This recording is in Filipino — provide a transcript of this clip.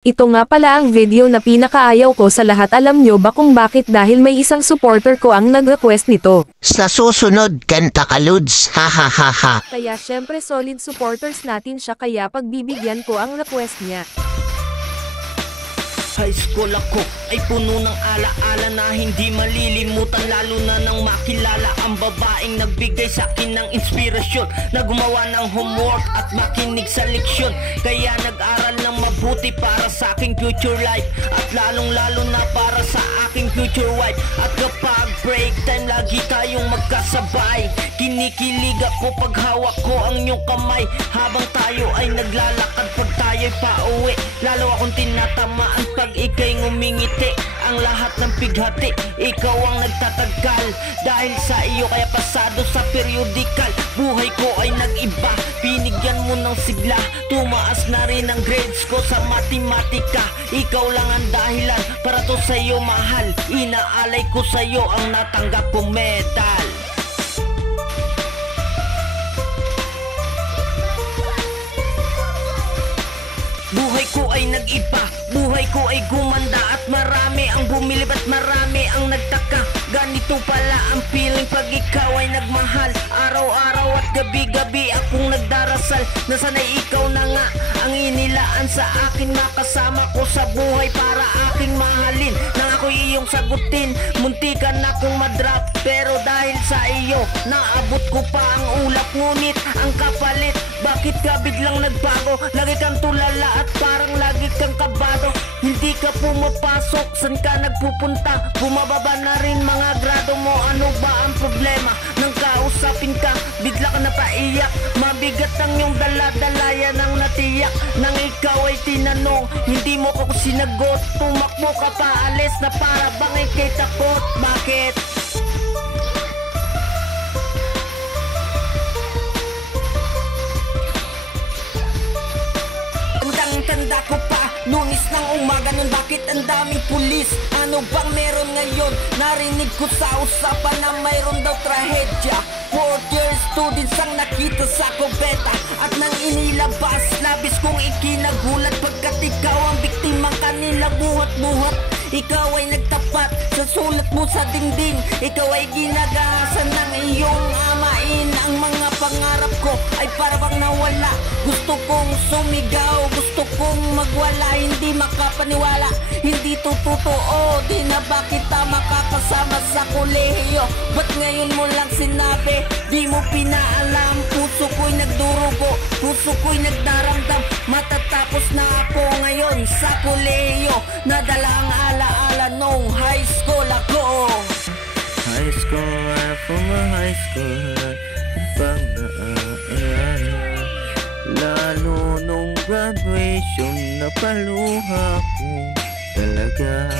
Ito nga pala ang video na pinakaayaw ko sa lahat. Alam nyo ba kung bakit? Dahil may isang supporter ko ang nag-request nito. Sa susunod, kanta ka, Lods. Ha ha ha ha. Kaya syempre solid supporters natin siya, kaya pagbibigyan ko ang request niya. High school ako ay puno ng alaala na hindi malilimutan, lalo na nang makilala ang babaeng nagbigay sa akin ng inspirasyon, na gumawa ng homework at makinig sa leksyon. Kaya nag-aral ng mabuti para sa aking future life, at lalong-lalo na para sa aking future wife. At kapag break time, lagi tayong magkasabay. Kinikilig ako pag hawak ko ang iyong kamay, habang tayo ay naglalakad pag tayo'y pauwi. Lalo akong tinatamaan pag ika'y ngumingiti. Ang lahat ng pighati, ikaw ang nagtatagal. Dahil sa iyo kaya pasado sa periodikal, buhay ko ay nag-iba. Binigyan mo ng sigla, tumaas na rin ang grades ko sa matematika. Ikaw lang ang dahilan para to sa iyo mahal. Inaalay ko sa iyo ang natanggap kong medal. Buhay ko ay nag-iba, buhay ko ay gumanda, at marami ang bumilib at marami ang nagtaka. Ganito pala ang feeling pag ikaw ay nagmahal. Araw-araw at gabi-gabi akong nagdarasal na sana'y ikaw na nga ang inilaan sa akin. Makasama ko sa buhay para aking mahalin. Nang ako'y iyong sagutin, muntikan akong madrap, pero dahil sa iyo naabot ko pa ang ulap. Ngunit ang kapalit, bakit ka biglang nagbago? Lagi kang tulala at parang lagi kang kabado. Hindi ka pumapasok, san ka nagpupunta? Bumababa na rin mga grado mo, ano ba ang problema? Nang kausapin ka, bigla ka napaiyak. Mabigat ang iyong dala-dalayan ang natiyak. Nang ikaw ay tinanong, hindi mo ko sinagot. Tumakbo ka pa, alis na para bang ikay takot. Bakit? Tanda ko pa, Lunes ng umaga nun, bakit ang daming pulis? Ano bang meron ngayon? Narinig ko sa usapan na mayroon daw trahedya. 4th year students ang nakita sa kubeta, at nang inilabas, labis kong ikinagulat, pagkat ikaw ang biktimang kanila buhat-buhat. Ikaw ay nagtapat sa sulat mo sa dingding. Ikaw ay ginagahasan ng iyong amain. Ang mga pangarap ko ay parang nawala. Gusto kong sumigaw, gusto kong magwala. Hindi makapaniwala, hindi to totoo. Di na ba kita makakasama sa kolehiyo? Ba't ngayon mo lang sinabi? Di mo pinaalam. Puso ko'y nagdurugo, puso ko'y nagdaramdam. Matatapos na ako ngayon sa kolehiyo. Nadala ang alaala nung high school ako. High school, from a high school, pang naaalala. Lalo nung graduation, napaluha ko talaga.